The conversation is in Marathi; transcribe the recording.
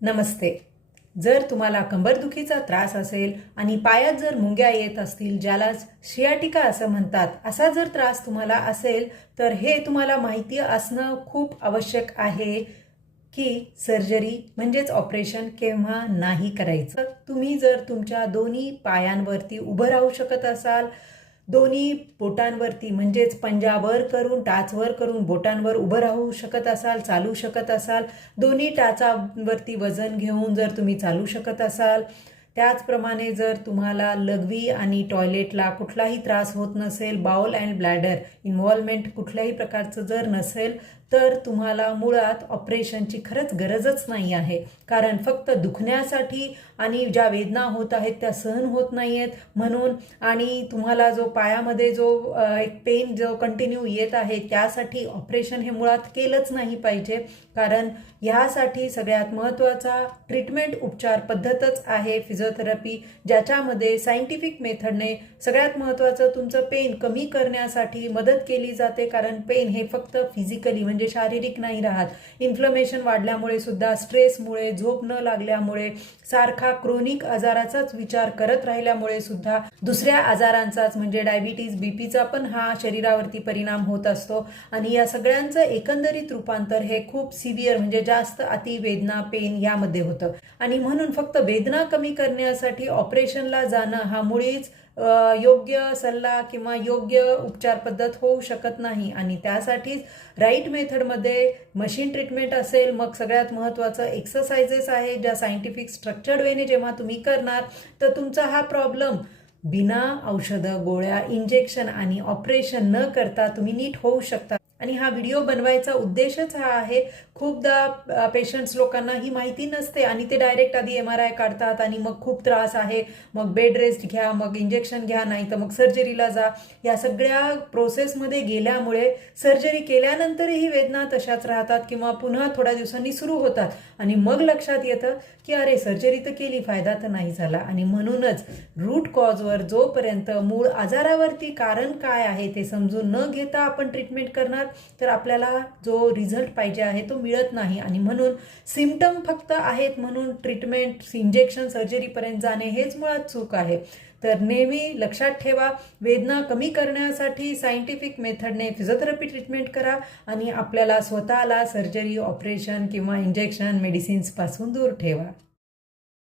नमस्ते. जर तुम्हाला कंबरदुखीचा त्रास असेल आणि पायात जर मुंग्या येत असतील, ज्याला शियाटिका असं म्हणतात, असा जर त्रास तुम्हाला असेल, तर हे तुम्हाला माहिती असणं खूप आवश्यक आहे की सर्जरी म्हणजेच ऑपरेशन केव्हा नाही करायचं. तुम्ही जर तुमच्या दोन्ही पायांवरती उभं राहू शकत असाल, दोन्ही बोटांवरती म्हणजेच पंजावर करून टाचवर करून बोटांवर उभं राहू शकत असाल, चालू शकत असाल, दोन्ही टाचावरती वजन घेऊन जर तुम्ही चालू शकत असाल, त्याचप्रमाणे जर तुम्हाला लघवी आणि टॉयलेटला कुठलाही त्रास होत नसेल, बाउल अँड ब्लॅडर इन्व्हॉल्वमेंट कुठल्याही प्रकारचं जर नसेल, तर तुम्हाला मुळात ऑपरेशनची खरंच गरजच नाही आहे. कारण फक्त दुखण्यासाठी आणि ज्या वेदना होत आहेत त्या सहन होत नाही आहेत म्हणून, आणि तुम्हाला जो पायामध्ये जो एक पेन जो कंटिन्यू येत आहे त्यासाठी ऑपरेशन हे मुळात केलंच नाही पाहिजे. कारण ह्यासाठी सगळ्यात महत्त्वाचा ट्रीटमेंट उपचार पद्धतच आहे फिजिओथेरपी, ज्याच्यामध्ये सायंटिफिक मेथडने सगळ्यात महत्त्वाचं तुमचं पेन कमी करण्यासाठी मदत केली जाते. कारण पेन हे फक्त फिजिकली म्हणजे शारीरिक नाही राहत. इन्फ्लमेशन वाढल्यामुळे सुद्धा, स्ट्रेसमुळे, झोप न लागल्यामुळे, सारखा क्रोनिक आजाराचाच विचार करत राहिल्यामुळे सुद्धा दुसऱ्या आजारांचाच म्हणजे डायबिटीज, बीपीचा पण हा शरीरावरती परिणाम होत असतो. आणि या सगळ्यांचं एकंदरीत रूपांतर हे खूप सिव्हिअर म्हणजे जास्त अतिवेदना, पेन यामध्ये होतं. आणि म्हणून फक्त वेदना कमी करण्यासाठी ऑपरेशनला जाणं हा मुळीच योग्य सल्ला किंवा योग्य उपचार पद्धत होऊ शकत नाही. आणि त्यासाठीच राईट मेथडमध्ये मशीन ट्रीटमेंट असेल, मग सगळ्यात महत्त्वाचं एक्सरसाइजेस आहे ज्या सायंटिफिक स्ट्रक्चर्ड वेने जेव्हा तुम्ही करणार, तर तुमचा हा प्रॉब्लेम बिना औषधं, गोळ्या, इंजेक्शन आणि ऑपरेशन न करता तुम्ही नीट होऊ शकता. आणि हा व्हिडिओ बनवायचा उद्देशच हा आहे. खूपदा पेशंट्स लोकांना ही माहिती नसते आणि ते डायरेक्ट आधी MRI काढतात आणि मग खूप त्रास आहे, मग बेड रेस्ट घ्या, मग इंजेक्शन घ्या, नाही तर मग सर्जरीला जा. या सगळ्या प्रोसेसमध्ये गेल्यामुळे सर्जरी केल्यानंतरही वेदना तशाच राहतात किंवा पुन्हा थोड्या दिवसांनी सुरू होतात. आणि मग लक्षात येतं की अरे सर्जरी तर केली, फायदा तर नाही झाला. आणि म्हणूनच रूट कॉजवर जोपर्यंत मूळ आजारावरती कारण काय आहे ते समजून न घेता आपण ट्रीटमेंट करणार, तर आपल्याला जो रिझल्ट पाहिजे आहे तो मिळत नाही. आणि म्हणून सिम्पटम फक्त आहेत म्हणून ट्रीटमेंट, इंजेक्शन, सर्जरीपर्यंत जाणे हेच मुळात चूक आहे. तर नेहमी लक्षात ठेवा, वेदना कमी करण्यासाठी सायंटिफिक मेथडने फिजिओथेरपी ट्रीटमेंट करा आणि आपल्याला स्वतःला सर्जरी, ऑपरेशन किंवा इंजेक्शन, मेडिसिन्सपासून दूर ठेवा.